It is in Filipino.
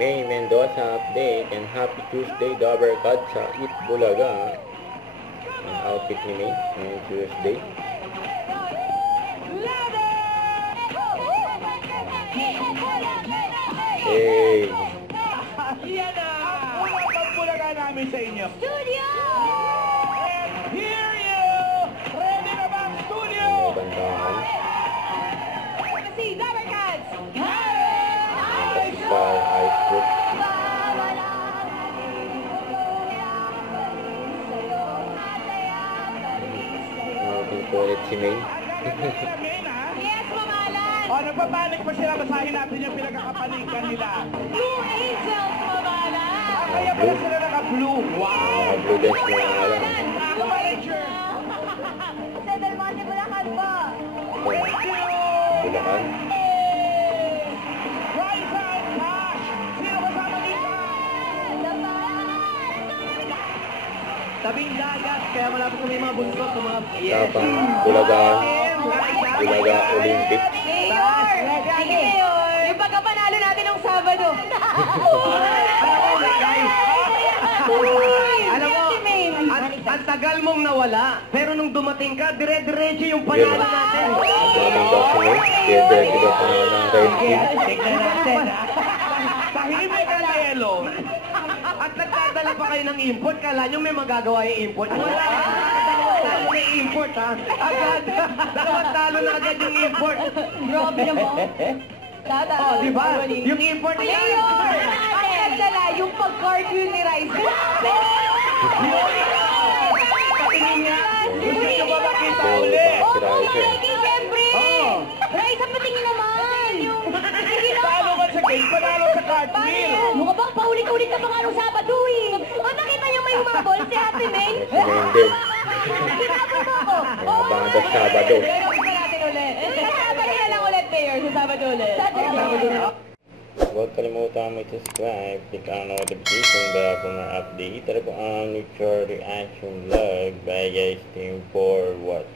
May Mendoza update and happy Tuesday Dabber Cut sa Eat Bulaga. Ang outfit ni May ngayong Tuesday. Hey! Yan na! Unang Pagbulaga namin sa inyo. Studio! And hear you! Ready na ba ang studio? Ang bandahan. Kasi Dabber Cats! Star Ice Foot. Ulit si May. Yes, mamalan! O, nagpapanik pa sila. Basahin natin yung pinagkakapanikan nila. Blue Angels, mamalan! Kaya pala sila naka-blue. Wow! Blue Dance na nga lang. Ako, manager! Sa Del Monte, Bulacan po! Thank you! Bulacan. Rise out, Cash! Sino kasama dito? Tabing dagat, kaya malapit sa may mga buntot sa mga... Tapang Bulaga. Bulaga Olympic. Mayor! Yung pagkapanalo natin ng Sabado. Alam mo, ang tagal mong nawala, pero nung dumating ka, dire-diretso yung panalo natin. Daming daw si May. Kaya direct daw pa ng Red Team. Tignan natin. Tahimik ang yelo. At nagdadala pa kayo ng import, kala nyo may magagawa yung import. Wala. Dalawang talo na yung import, ha? Agad. Dalawang talo na agad yung import. Grabe naman. Oh, di ba? Yung import niya. Mayor! Ang nagdala, yung pag-cartwheel ni Rice. Patingin niya. Gusto nyo ba makita ulit? Si Riser. Siyempre! Rice, ang patingin naman! Sige na! Talo ka sa game, panalo sa cartwheel. Ano ka ba? Paulit-ulit na pa nga nung Sabado eh! O nakita niyo may humabol si Ate May? Si May din. Hinabol mo ako! Abangan daw Sabado. Pero gusto natin ulit. Kasama niya lang ulit, Mayor, sa Sabado ulit. Huwag kalimutan mag-subscribe, click ang notification bell for more update. Tara po ang Nature Reaction Vlog. Bye guys, team for watch.